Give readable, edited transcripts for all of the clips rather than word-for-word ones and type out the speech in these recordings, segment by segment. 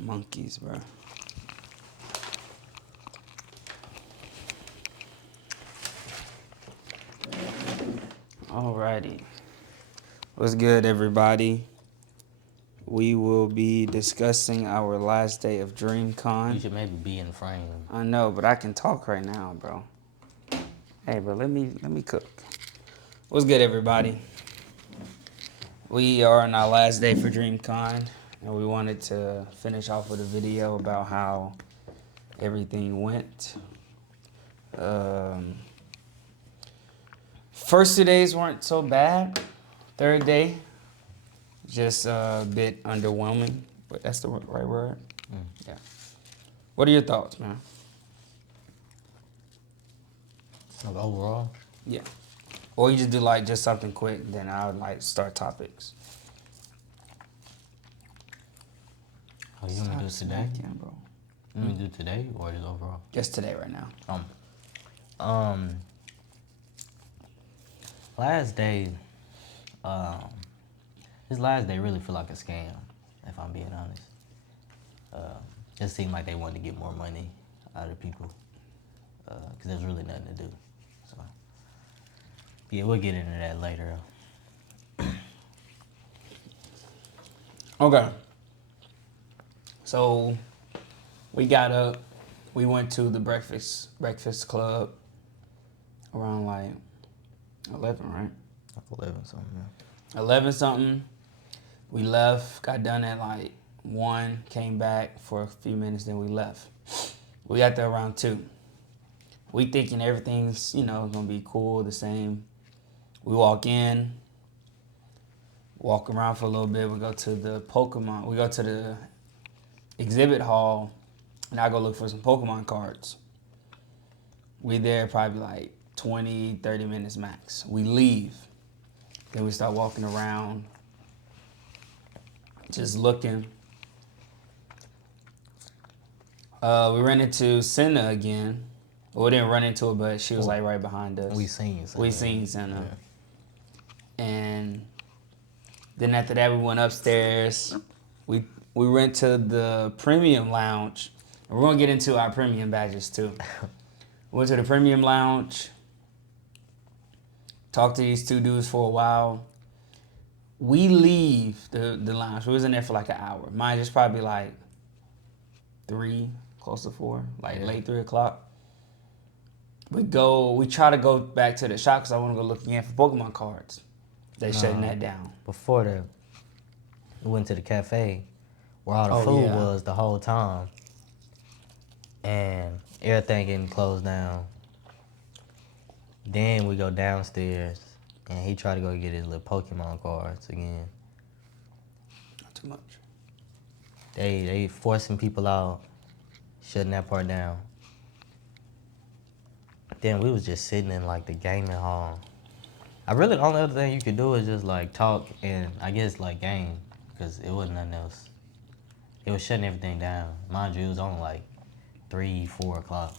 Monkeys, bro. Alrighty. What's good, everybody? We will be discussing our last day of DreamCon. You should maybe be in frame. I know, but I can talk right now, bro. Hey, bro, let me cook. What's good, everybody? We are on our last day for DreamCon, and we wanted to finish off with a video about how everything went. First 2 days weren't so bad. Third day, just a bit underwhelming, but that's the right word. Yeah. What are your thoughts, man? Like overall? Yeah. Or you just do like just something quick, then I would like start topics. Oh, you want to do it today? Yeah, bro. You want to do it today or just overall? Just today, right now. Last day, this last day really feel like a scam, if I'm being honest. It seemed like they wanted to get more money out of people, because there's really nothing to do. So, yeah, we'll get into that later. Okay. So, we got up. We went to the breakfast club around like 11, right? 11 something, yeah. 11 something. We left, got done at like 1, came back for a few minutes, then we left. We got there around 2. We thinking everything's, gonna be cool, the same. We walk in, walk around for a little bit. We go to the Pokemon. We go to the exhibit hall, and I go look for some Pokemon cards. We there probably like 20, 30 minutes max. We leave. Then we start walking around, just looking. We ran into Senna again. Well, we didn't run into her, but she was like right behind us. We seen Senna. We seen Senna. Yeah. And then after that, we went upstairs. We went to the premium lounge. And we're gonna get into our premium badges too. We went to the premium lounge. Talked to these 2 dudes for a while. We leave the lounge. We was in there for like an hour. Mine just probably like 3, close to 4, like late 3 o'clock. We try to go back to the shop because I want to go look again for Pokemon cards. They shutting that down. Before that, we went to the cafe where all the food was the whole time. And everything getting closed down. Then we go downstairs and he tried to go get his little Pokemon cards again. Not too much. They forcing people out, shutting that part down. Then we was just sitting in like the gaming hall. The only other thing you could do is just like talk and I guess like game, because it wasn't nothing else. It was shutting everything down. Mind you, it was only like 3, 4 o'clock.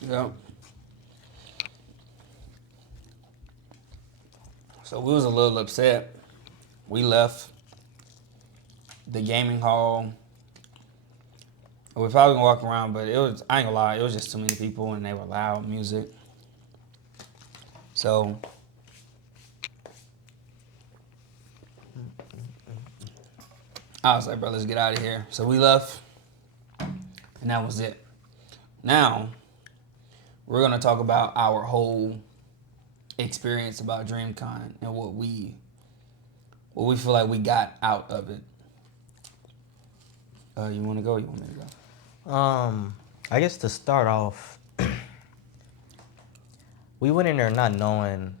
Yep. So we was a little upset. We left the gaming hall. We probably gonna walk around, but I ain't gonna lie, it was just too many people and they were loud music. So I was like, bro, let's get out of here. So we left and that was it. Now, we're gonna talk about our whole experience about DreamCon and what we feel like we got out of it. You want to go? Or you want me to go? I guess to start off, we went in there not knowing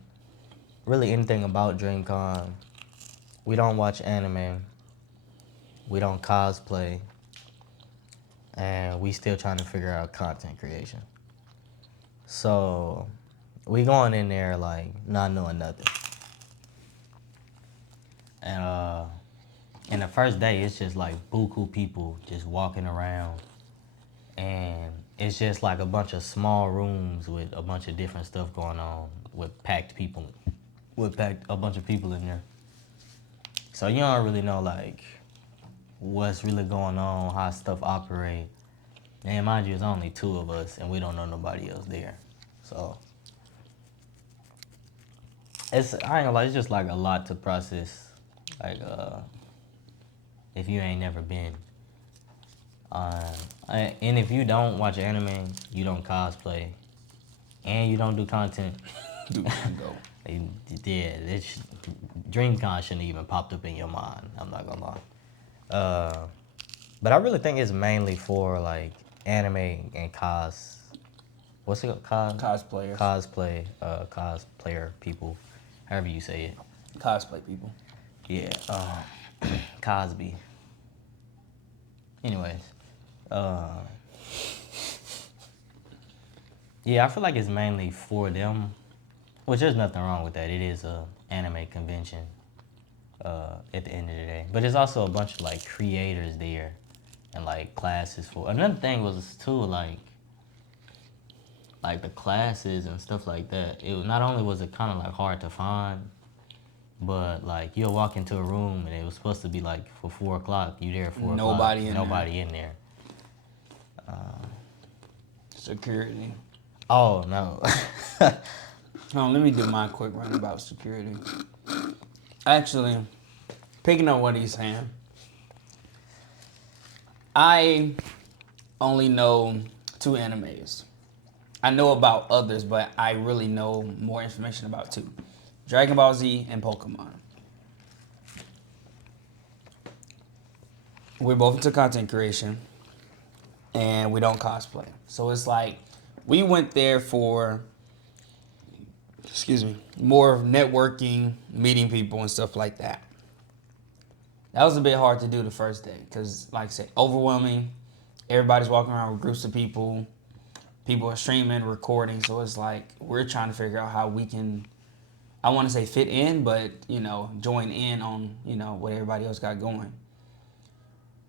really anything about DreamCon. We don't watch anime. We don't cosplay. And we still trying to figure out content creation. So we going in there like not knowing nothing. And the first day, it's just like buku people just walking around. And it's just like a bunch of small rooms with a bunch of different stuff going on with a bunch of people in there. So So you don't really know like what's really going on, how stuff operate. And mind you, it's only two of us, and we don't know nobody else there. So I ain't gonna lie, it's just like a lot to process. Like if you ain't never been. And if you don't watch anime, you don't cosplay, and you don't do content. Dude, go. Yeah, DreamCon shouldn't even popped up in your mind. I'm not gonna lie. But I really think it's mainly for like anime and what's it called? Cosplayers. Cosplayer people, however you say it. Cosplay people. Yeah, Cosby. Anyways, yeah, I feel like it's mainly for them, which there's nothing wrong with that. It is a anime convention at the end of the day, but there's also a bunch of like creators there and like classes for. Another thing was too like the classes and stuff like that. It was, not only was it kind of like hard to find, but like you'll walk into a room and it was supposed to be like for 4 o'clock. You there at 4 o'clock. Nobody in there. Security. Oh no. Hold on, let me do my quick run about security. Actually, picking up what he's saying, I only know 2 animes. I know about others, but I really know more information about 2. Dragon Ball Z and Pokemon. We're both into content creation, and we don't cosplay. So it's like, we went there for, more of networking, meeting people and stuff like that. That was a bit hard to do the first day because, like I said, overwhelming. Everybody's walking around with groups of people. People are streaming, recording. So it's like we're trying to figure out how we can, I want to say fit in, but, join in on, what everybody else got going.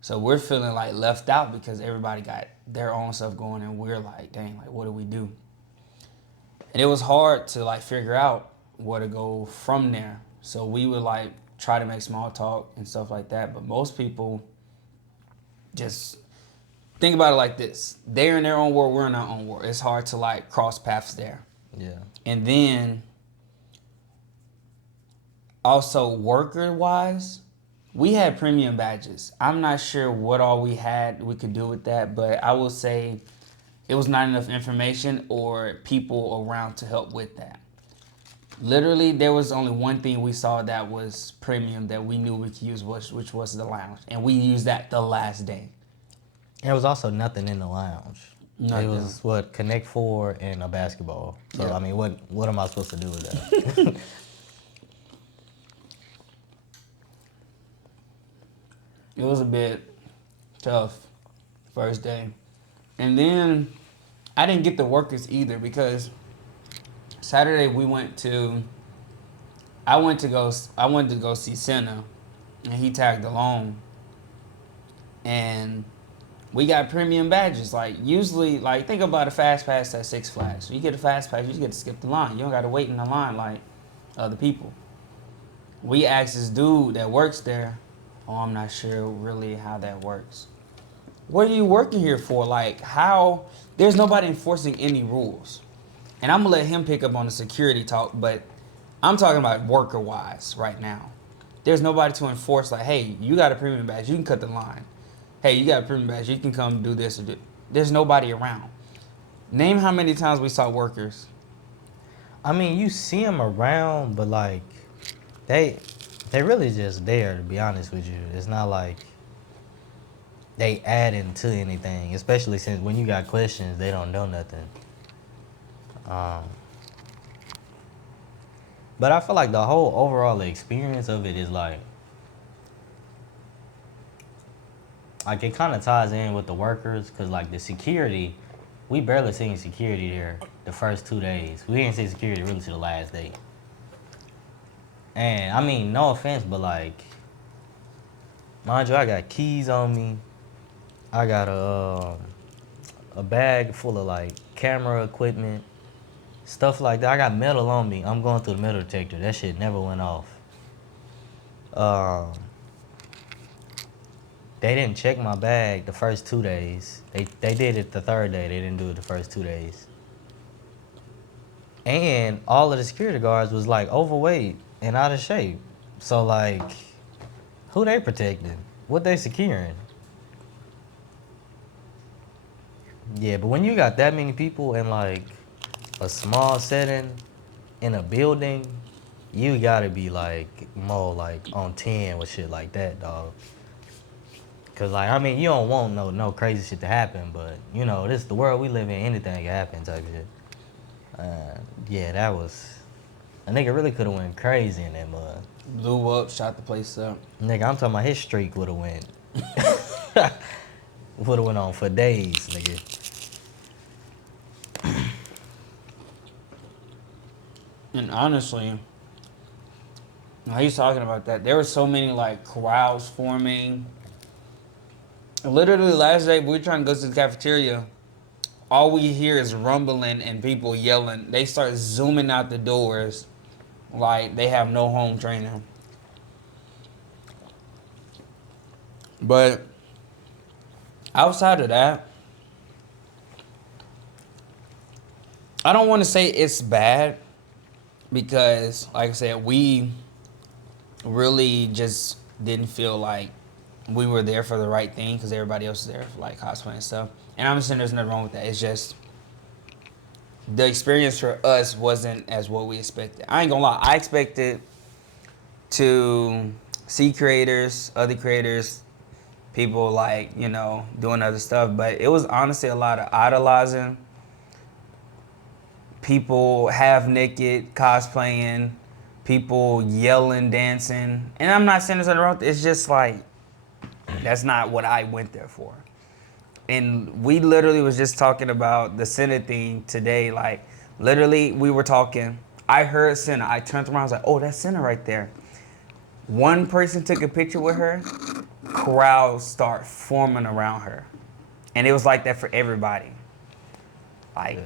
So we're feeling like left out because everybody got their own stuff going and we're like, dang, like, what do we do? And it was hard to like figure out where to go from there. So we would like try to make small talk and stuff like that. But most people just think about it like this. They're in their own world, we're in our own world. It's hard to like cross paths there. Yeah. And then also worker wise, we had premium badges. I'm not sure what all we could do with that, but I will say it was not enough information or people around to help with that. Literally, there was only one thing we saw that was premium that we knew we could use, which was the lounge. And we used that the last day. There was also nothing in the lounge. Nothing. It was Connect 4 and a basketball. So Yeah. I mean, what am I supposed to do with that? It was a bit tough first day. And then I didn't get the workers either because Saturday I wanted to go see Senna and he tagged along. And we got premium badges. Like usually, like think about a fast pass at Six Flags. You get a fast pass, you just get to skip the line. You don't got to wait in the line like other people. We asked this dude that works there, oh, I'm not sure really how that works. What are you working here for? Like how, there's nobody enforcing any rules. And I'm gonna let him pick up on the security talk, but I'm talking about worker wise right now. There's nobody to enforce like, hey, you got a premium badge, you can cut the line. Hey, you got a premium badge, you can come do this or do. There's nobody around. Name how many times we saw workers. I mean, you see them around, but like they really just there, to be honest with you. It's not like they adding to anything, especially since when you got questions, they don't know nothing. But I feel like the whole overall experience of it is like it kind of ties in with the workers, because like the security, we barely seen security there the first 2 days. We didn't see security really till the last day. And I mean, no offense, but like, mind you, I got keys on me. I got a bag full of like camera equipment, stuff like that. I got metal on me. I'm going through the metal detector. That shit never went off. Um, they didn't check my bag the first 2 days. They did it the third day. They didn't do it the first 2 days. And all of the security guards was like overweight and out of shape. So like, who they protecting? What they securing? Yeah, but when you got that many people in like a small setting in a building, you gotta be like more like on 10 with shit like that, dog. Cause like I mean you don't want no crazy shit to happen, but you know this is the world we live in. Anything can happen, type shit. Yeah, that was a nigga really could have went crazy in that mud. Blew up, shot the place up. Nigga, I'm talking about his streak would have went would have went on for days, nigga. And honestly, now he's talking about that. There were so many like crowds forming. Literally last day we were trying to go to the cafeteria. All we hear is rumbling and people yelling. They start zooming out the doors like they have no home training. But outside of that, I don't want to say it's bad because, like I said, we really just didn't feel like we were there for the right thing because everybody else is there for like cosplay and stuff. And I'm saying there's nothing wrong with that. It's just the experience for us wasn't as what we expected. I ain't gonna lie. I expected to see creators, other creators, people like, you know, doing other stuff. But it was honestly a lot of idolizing. People half naked cosplaying, people yelling, dancing. And I'm not saying there's nothing wrong with it. It's just like, that's not what I went there for. And we literally was just talking about the Senna thing today. Like, literally, we were talking. I heard Senna. I turned around. I was like, oh, that's Senna right there. One person took a picture with her. Crowds start forming around her. And it was like that for everybody. Like,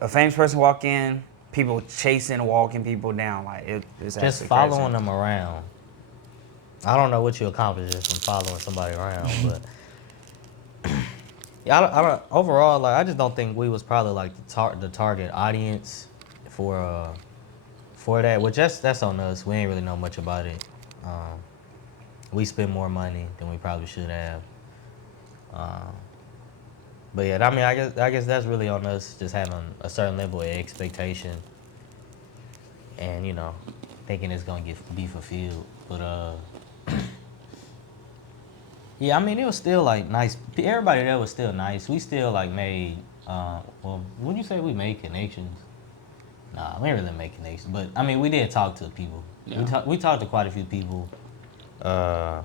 a famous person walk in, people chasing, walking people down. Like, it's Just following them around. I don't know what you accomplish just from following somebody around, but yeah, I don't. Overall, like I just don't think we was probably like the target audience for that. Which that's on us. We ain't really know much about it. We spend more money than we probably should have. But yeah, I mean, I guess that's really on us, just having a certain level of expectation, and you know, thinking it's gonna be fulfilled. But yeah, I mean, it was still like nice. Everybody there was still nice. We still like made. Well, would you say we made connections? Nah, we didn't really make connections, but I mean, we did talk to people. Yeah. We talked to quite a few people. Like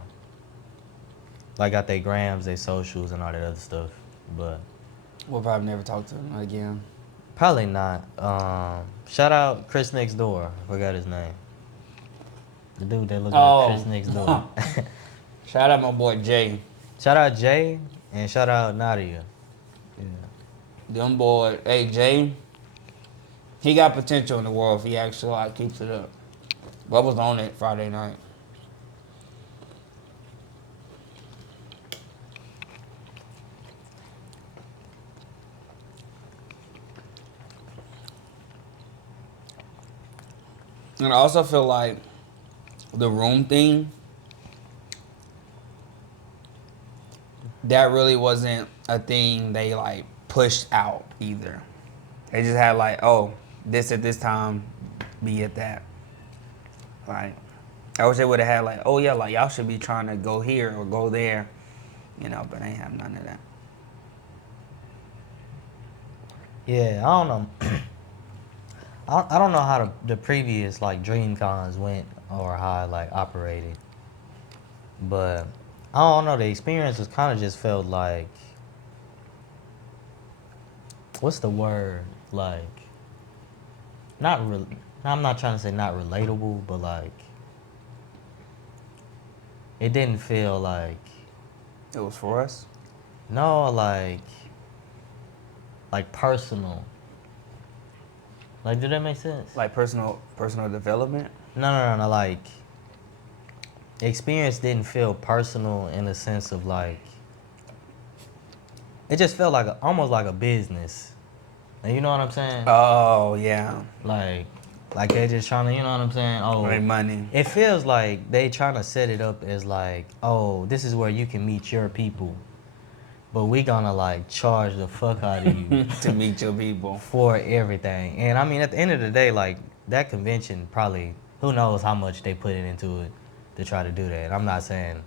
got their grams, their socials, and all that other stuff. But We'll probably never talk to them again. probably not. Shout out Chris Next Door. I forgot his name. The dude that looked like Chris Next Door. Shout out my boy Jay. Shout out Jay and shout out Nadia. Yeah. Them boy, hey Jay, he got potential in the world if he actually like keeps it up. What was on it Friday night? And I also feel like the room thing, that really wasn't a thing they like pushed out either. They just had like, oh, this at this time, be at that. Like, I wish they would have had like, oh yeah, like y'all should be trying to go here or go there, you know, but they ain't have none of that. Yeah, I don't know. I don't know how the previous like Dream Cons went or how it like operated, but I don't know. The experience was kind of just felt like, what's the word? Like, not real. I'm not trying to say not relatable, but like, it didn't feel like. It was for us. No, like personal. Like, did that make sense? Like personal development. No, like the experience didn't feel personal in the sense of like, it just felt like almost like a business. And you know what I'm saying? Oh yeah, Like they just trying to, you know what I'm saying? Oh, make money. it feels like they trying to set it up as like, oh, this is where you can meet your people, but we gonna like charge the fuck out of you To meet your people. for everything. And I mean, at the end of the day, like that convention probably, who knows how much they put into it to try to do that. And I'm not saying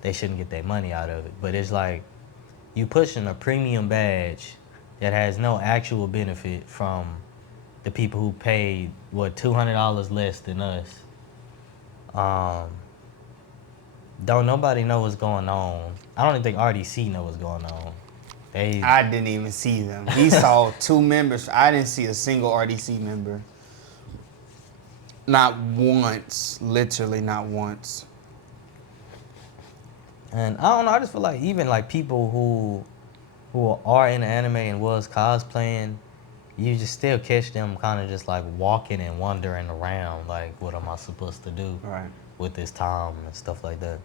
they shouldn't get their money out of it, but it's like you pushing a premium badge that has no actual benefit from the people who paid what $200 less than us. Don't nobody know what's going on. I don't even think RDC know what's going on. I didn't even see them. He saw 2 members. I didn't see a single RDC member. Not once. Literally not once. And I don't know. I just feel like even like people who are in the anime and was cosplaying, you just still catch them kind of just like walking and wandering around. Like, what am I supposed to do Right. with this time and stuff like that?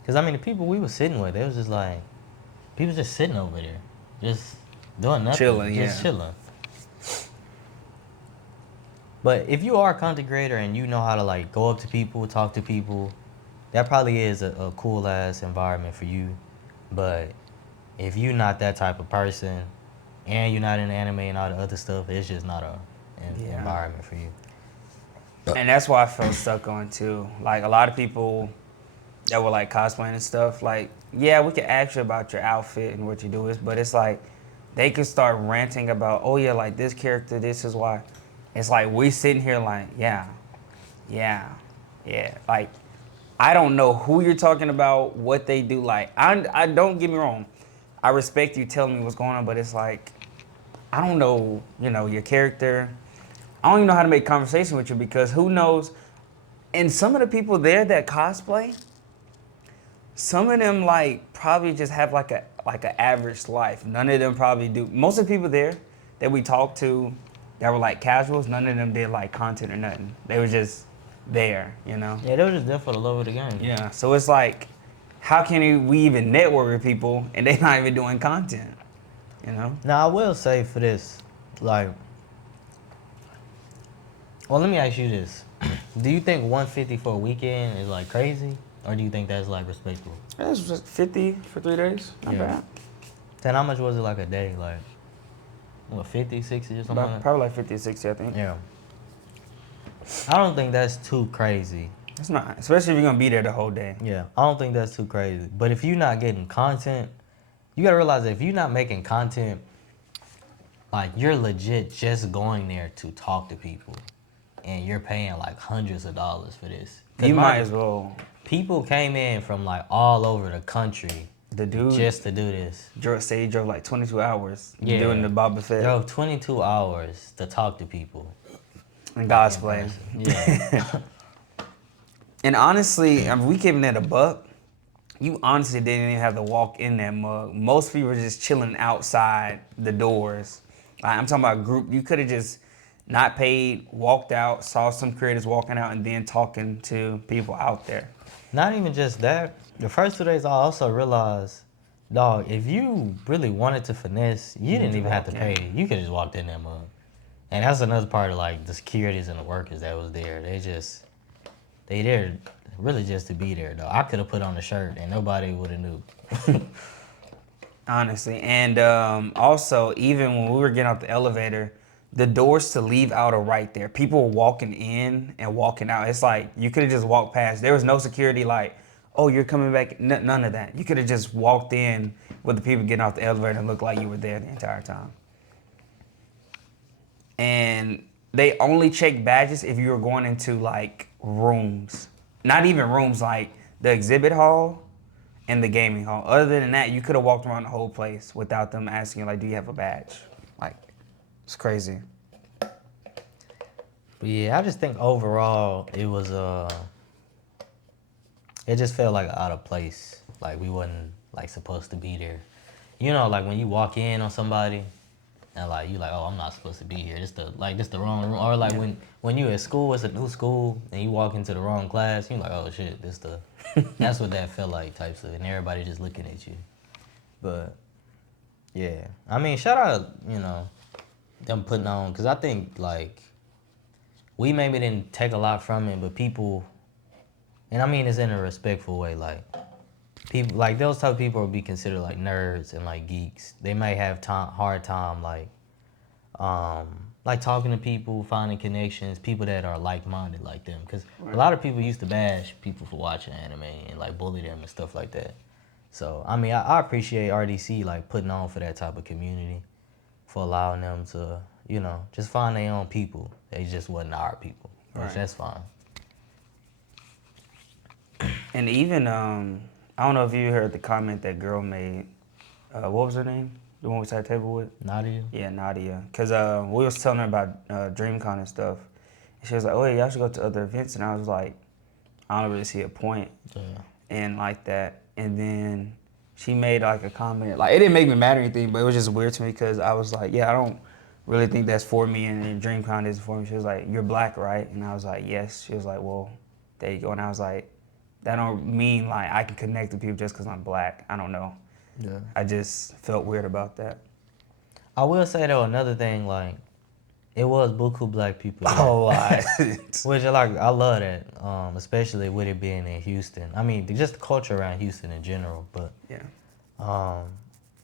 Because I mean, the people we were sitting with, they was just like, people just sitting over there, just doing nothing, Chilling, just yeah. chilling. But if you are a content creator and you know how to like go up to people, talk to people, that probably is a cool ass environment for you. But if you're not that type of person and you're not in anime and all the other stuff, it's just not an Yeah. environment for you. And that's why I felt stuck on too. Like a lot of people that were like cosplaying and stuff, like, yeah, we can ask you about your outfit and what you do is, but it's like they could start ranting about, oh yeah, like this character, this is why. It's like we sitting here like, yeah. Like I don't know who you're talking about, what they do. Like I don't get me wrong. I respect you telling me what's going on, but it's like I don't know, your character. I don't even know how to make conversation with you because who knows? And some of the people there that cosplay, some of them like probably just have like a average life. None of them probably do. Most of the people there that we talked to that were like casuals, none of them did like content or nothing. They were just there. Yeah, they were just there for the love of the game. Yeah. So it's like, how can we even network with people and they're not even doing content? Now I will say for this, like, well, let me ask you this: do you think 150 for a weekend is like crazy, or do you think that's like respectable? That's just 50 for 3 days. Not bad. Then how much was it like a day? Like, what, 50, 60 or something? Like that? Probably like 50 or 60, I think. Yeah. I don't think that's too crazy. It's not, especially if you're gonna be there the whole day. Yeah, I don't think that's too crazy. But if you're not getting content, you gotta realize that if you're not making content, like you're legit just going there to talk to people, and you're paying like hundreds of dollars for this. You might as well. People came in from like all over the country The dude just to do this. say he drove like 22 hours Yeah. doing the Boba Fett Drove 22 hours to talk to people. and cosplay. Yeah. And honestly, if we giving it $1, you honestly didn't even have to walk in that mug. Most people were just chilling outside the doors. Like, I'm talking about a group. You could have just not paid, walked out, saw some creators walking out, and then talking to people out there. Not even just that. The first 2 days, I also realized, dog, if you really wanted to finesse, you didn't even have to pay. You could just walked in that mug. And that's another part of like the securities and the workers that was there. They there really just to be there, though. I could have put on a shirt and nobody would have knew. Honestly. And also, even when we were getting out the elevator, the doors to leave out are right there. People were walking in and walking out. It's like you could have just walked past. There was no security like, oh, you're coming back. None of that. You could have just walked in with the people getting off the elevator and looked like you were there the entire time. And they only check badges if you were going into like rooms. Not even rooms, like the exhibit hall and the gaming hall. Other than that, you could have walked around the whole place without them asking you, like, do you have a badge? Like, it's crazy. But yeah, I just think overall it was it just felt like out of place. Like we wasn't like supposed to be there. You know, like when you walk in on somebody and like you like, oh, I'm not supposed to be here. This the wrong room. Or like when you at school, it's a new school, and you walk into the wrong class, you like, oh shit, this the. That's what that felt like, types of, and everybody just looking at you. But yeah, I mean, shout out, them putting on, because I think like we maybe didn't take a lot from it, but people, and I mean it's in a respectful way, like people like those type of people will be considered like nerds and like geeks. They may have hard time like talking to people, finding connections, people that are like minded like them. Because a lot of people used to bash people for watching anime and like bully them and stuff like that. So I mean, I appreciate RDC like putting on for that type of community, for allowing them to just find their own people. They just wasn't our people, which that's fine. And even I don't know if you heard the comment that girl made. What was her name? The one we sat at the table with? Nadia? Yeah, Nadia. Because we was telling her about DreamCon and stuff. And she was like, oh, yeah, y'all should go to other events. And I was like, I don't really see a point. Yeah. And like that. And then she made like a comment. Like, it didn't make me mad or anything, but it was just weird to me because I was like, yeah, I don't really think that's for me. And DreamCon isn't for me. She was like, you're black, right? And I was like, yes. She was like, well, there you go. And I was like, that don't mean like I can connect with people just because I'm black. I don't know. Yeah. I just felt weird about that. I will say though, another thing, like, it was buku black people there. Oh, which I love that, especially with it being in Houston. I mean, just the culture around Houston in general. But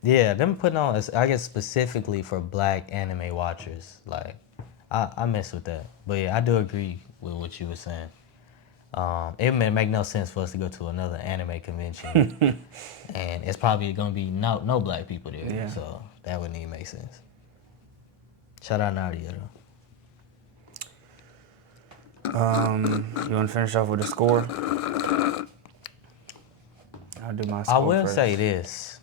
yeah, them putting on, I guess specifically for black anime watchers, like, I mess with that. But yeah, I do agree with what you were saying. It may make no sense for us to go to another anime convention, and it's probably gonna be no black people there, so that wouldn't even make sense. Shout out Nadia though. You want to finish off with a score? I'll do my score I will first. say this: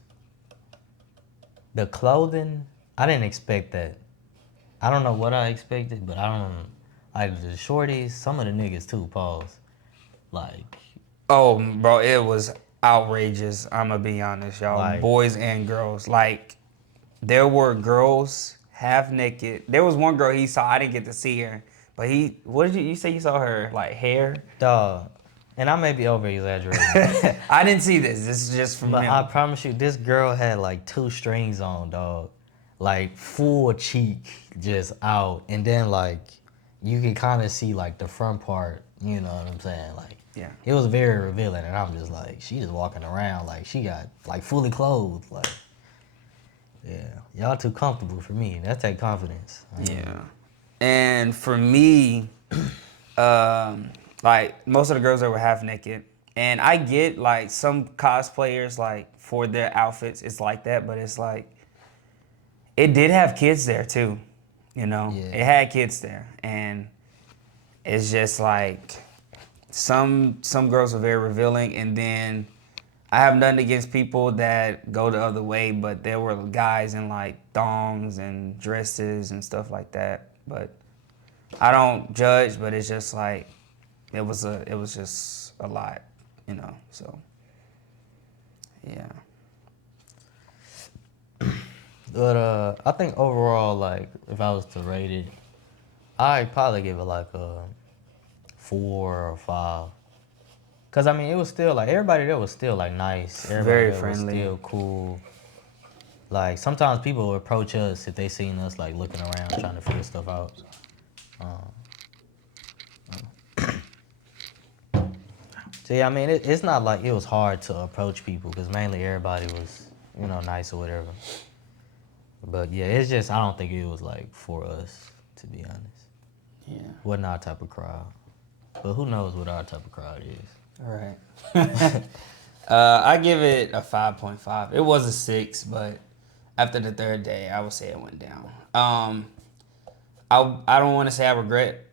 the clothing, I didn't expect that. I don't know what I expected, but like the shorties, some of the niggas too. Pause. Like, oh, bro, it was outrageous. I'm gonna be honest, y'all. Like, boys and girls. Like, there were girls half naked. There was one girl he saw. I didn't get to see her, but what did you say? You saw her like hair? dog. And I may be over exaggerating. I didn't see this. This is just from But him. I promise you, this girl had like 2 strings on, dog. Like full cheek just out. And then like you can kind of see like the front part, you know what I'm saying? Like, yeah. It was very revealing. And I'm just like, she just walking around like she got like fully clothed. Like, yeah, y'all too comfortable for me. That take confidence. Yeah. And for me, like most of the girls that were half naked, and I get like some cosplayers like for their outfits it's like that, but it's like it did have kids there too, Yeah. It had kids there, and it's just like some girls were very revealing, and then I have nothing against people that go the other way, but there were guys in like thongs and dresses and stuff like that. But I don't judge, but it's just like it was just a lot, So yeah. But I think overall, like, if I was to rate it, I'd probably give it like a 4 or 5. Cause I mean, it was still like everybody there was still like nice. Everybody Very there friendly. was still cool. Like sometimes people would approach us if they seen us like looking around trying to figure stuff out. So yeah, I mean, it's not like it was hard to approach people because mainly everybody was nice or whatever. But yeah, it's just I don't think it was like for us, to be honest. Yeah. Wasn't our type of crowd. But who knows what our type of crowd is. All right. I give it a 5.5. It was a 6, but after the third day, I would say it went down. I don't want to say I regret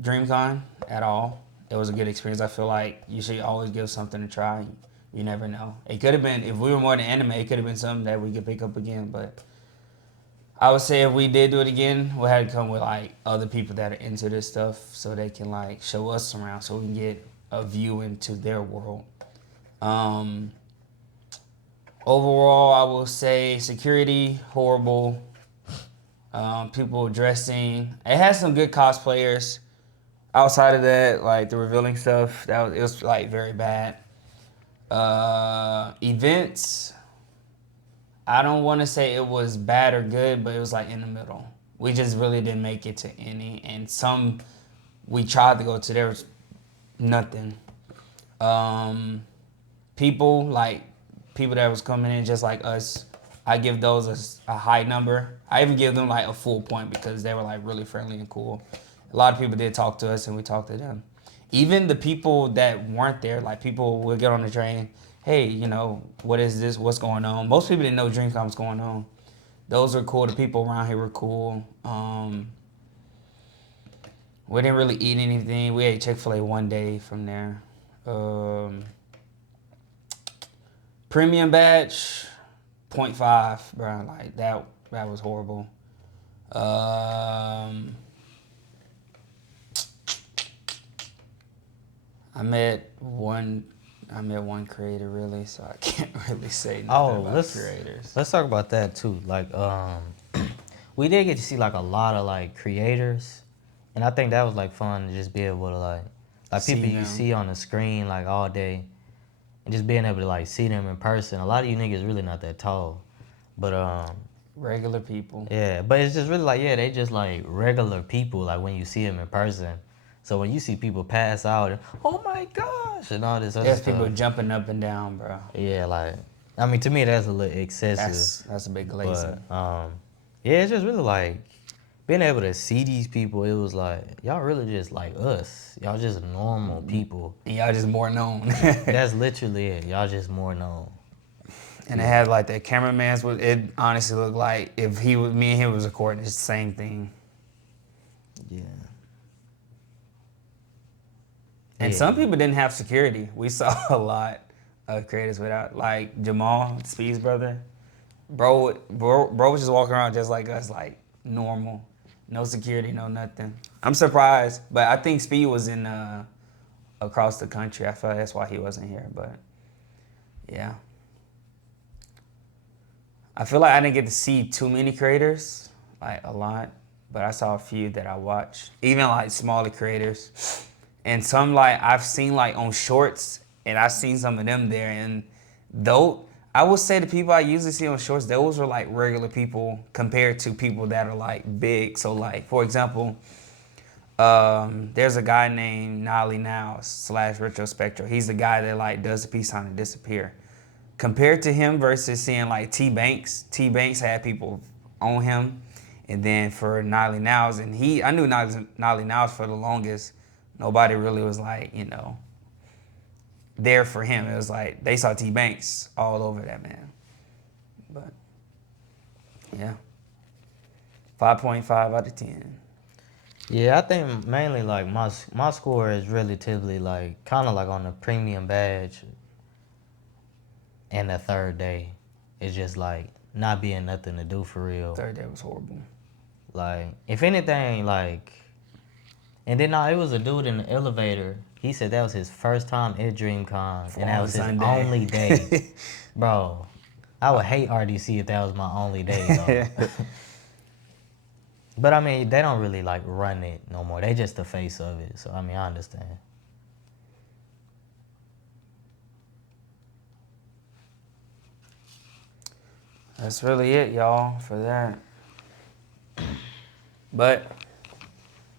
DreamCon at all. It was a good experience. I feel like you should always give something to try. You never know. It could have been, if we were more than anime, it could have been something that we could pick up again. But I would say if we did do it again, we had to come with like other people that are into this stuff so they can like show us around so we can get a view into their world. Overall, I will say security, horrible. People dressing. It has some good cosplayers. Outside of that, like the revealing stuff, it was like very bad. Events. I don't want to say it was bad or good, but it was like in the middle. We just really didn't make it to any, and some we tried to go to. There was nothing. People like people that was coming in just like us. I give those a high number. I even give them like a full point because they were like really friendly and cool. A lot of people did talk to us and we talked to them. Even the people that weren't there, like people would get on the train, hey, you know, what is this? What's going on? Most people didn't know DreamCon was going on. Those were cool. The people around here were cool. We didn't really eat anything. We ate Chick-fil-A one day from there. Premium batch, 0.5, bro. Like that was horrible. I met one creator really, so I can't really say nothing about creators. Let's talk about that too. Like, we did get to see like a lot of like creators, and I think that was like fun to just be able to like people you see on the screen like all day, and just being able to like see them in person. A lot of you niggas really not that tall, but regular people. Yeah, but it's just really like they just like regular people. Like when you see them in person. So when you see people pass out and, oh my gosh, and all this other There's stuff. people jumping up and down, bro. Yeah, like, I mean, to me, that's a little excessive. That's a big glazer. But, yeah, it's just really like, being able to see these people, it was like, y'all really just like us. Y'all just normal people. And y'all just more known. That's literally it. Y'all just more known. And it had like the cameraman's, it honestly looked like if me and him was recording, it's the same thing. Yeah. And some people didn't have security. We saw a lot of creators without, like Jamal, Speed's brother. Bro was just walking around just like us, like normal. No security, no nothing. I'm surprised, but I think Speed was in across the country. I feel like that's why he wasn't here, but yeah. I feel like I didn't get to see too many creators, like a lot, but I saw a few that I watched. Even like smaller creators. And some like I've seen like on shorts, and I've seen some of them there. And though I would say the people I usually see on shorts, those are like regular people compared to people that are like big. So like for example, there's a guy named Nolly Now / Retrospectral. He's the guy that like does the Peace Time to Disappear. Compared to him versus seeing like T Banks had people on him, and then for Nolly Nows, and I knew Nolly Nows for the longest. Nobody really was like, you know, there for him. It was like they saw T Banks all over that man. But yeah, 5.5 out of 10. Yeah, I think mainly like my score is relatively like kind of like on the premium badge. And the third day, it's just like not being nothing to do for real. Third day was horrible. Like, if anything, like, and then it was a dude in the elevator. He said that was his first time at DreamCon, and that was his only day. Bro, I would hate RDC if that was my only day, though. But I mean, they don't really like run it no more. They just the face of it. So I mean, I understand. That's really it, y'all, for that. But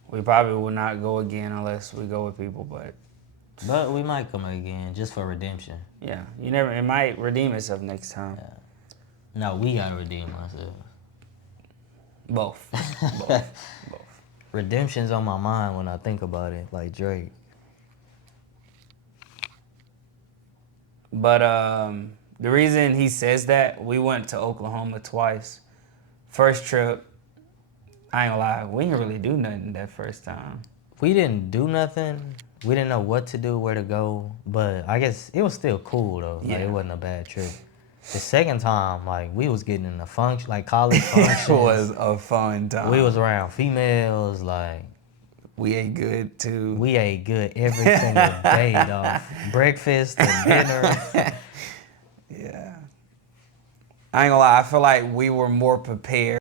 we probably will not go again unless we go with people, but we might come again just for redemption. Yeah, it might redeem itself next time. Yeah. No, we gotta redeem ourselves. Both. Redemption's on my mind when I think about it, like Drake. But the reason he says that, we went to Oklahoma twice. First trip, I ain't gonna lie, we didn't really do nothing that first time. We didn't do nothing. We didn't know what to do, where to go. But I guess it was still cool, though. Yeah. Like, it wasn't a bad trip. The second time, like, we was getting in the function, like college functions. It was a fun time. We was around females, like. We ate good, too. We ate good every single day, dog. Breakfast and dinner. Yeah. I ain't gonna lie, I feel like we were more prepared